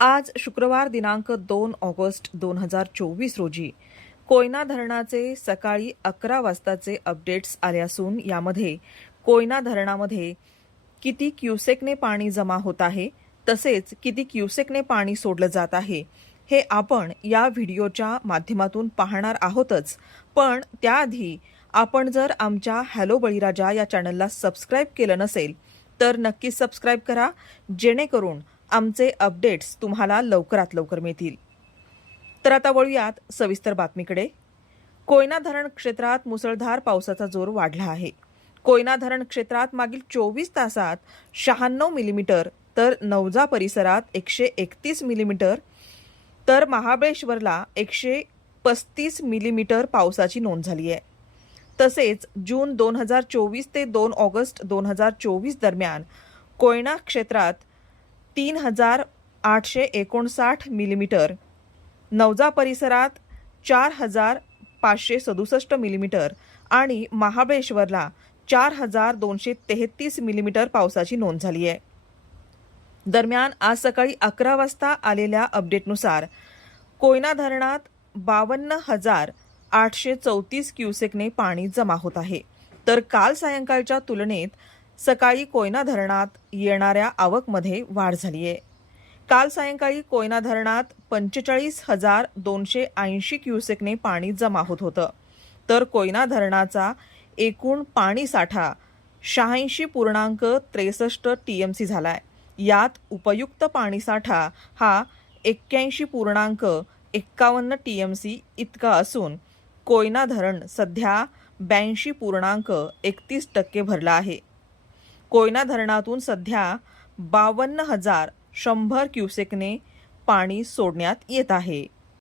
आज शुक्रवार दिनांक दोन ऑगस्ट दोन हजार चोवीस रोजी कोयना धरणाचे सकाळी अकरा वाजताचे अपडेट्स आले असून यामध्ये कोयना धरणामध्ये किती क्युसेकने पाणी जमा होत आहे तसेच किती क्युसेकने पाणी सोडलं जात आहे हे आपण या व्हिडिओच्या माध्यमातून पाहणार आहोतच. पण त्याआधी आपण जर आमच्या हॅलो बळीराजा या चॅनलला सबस्क्राईब केलं नसेल तर नक्की सबस्क्राईब करा जेणेकरून आमचे अपडेट्स तुम्हाला लवकरात लवकर मिळतील. तर आता वळूयात सविस्तर बातमीकडे. कोयना धरण क्षेत्रात मुसळधार पावसाचा जोर वाढला आहे. कोयना धरण क्षेत्रात मागील चोवीस तासात शहाण्णव मिलीमीटर तर नवजा परिसरात एकशे एकतीस मिलीमीटर तर महाबळेश्वरला एकशे पस्तीस मिलीमीटर पावसाची नोंद झाली आहे. तसेच जून दोन हजार चोवीस ते दोन ऑगस्ट दोन हजार चोवीस दरम्यान कोयना क्षेत्रात तीन हजार आठशे एकोणसाठ मिलीमीटर. नवजा परिसरात चार हजार पाचशे सदुसष्ट मिलीमीटर आणि महाबळेश्वरला चार हजार दोनशे तेहतीस मिलीमीटर पावसाची नोंद झाली आहे. दरम्यान आज सकाळी अकरा वाजता आलेल्या अपडेटनुसार कोयना धरणात बावन्न हजार आठशे चौतीस क्युसेकने पाणी जमा होत आहे. तर काल सायंकाळच्या तुलनेत सकाळी कोयना धरणात येणाऱ्या आवकमध्ये वाढ झाली आहे काल सायंकाळी कोयना धरणात पंचेचाळीस हजार दोनशे ऐंशी क्युसेकने पाणी जमा होत होतं. तर कोयना धरणाचा एकूण पाणी साठा शहाऐंशी पूर्णांक त्रेसष्ट टी एम सी झाला आहे यात उपयुक्त पाणीसाठा हा एक्क्याऐंशी पूर्णांक एक्कावन्न टी एम सी इतका असून कोयना धरण सध्या ब्याऐंशी पूर्णांक एकतीस टक्के भरला आहे. कोयना धरणातून सध्या बावन्न हजार शंभर क्युसेकने पाणी सोडण्यात येत आहे.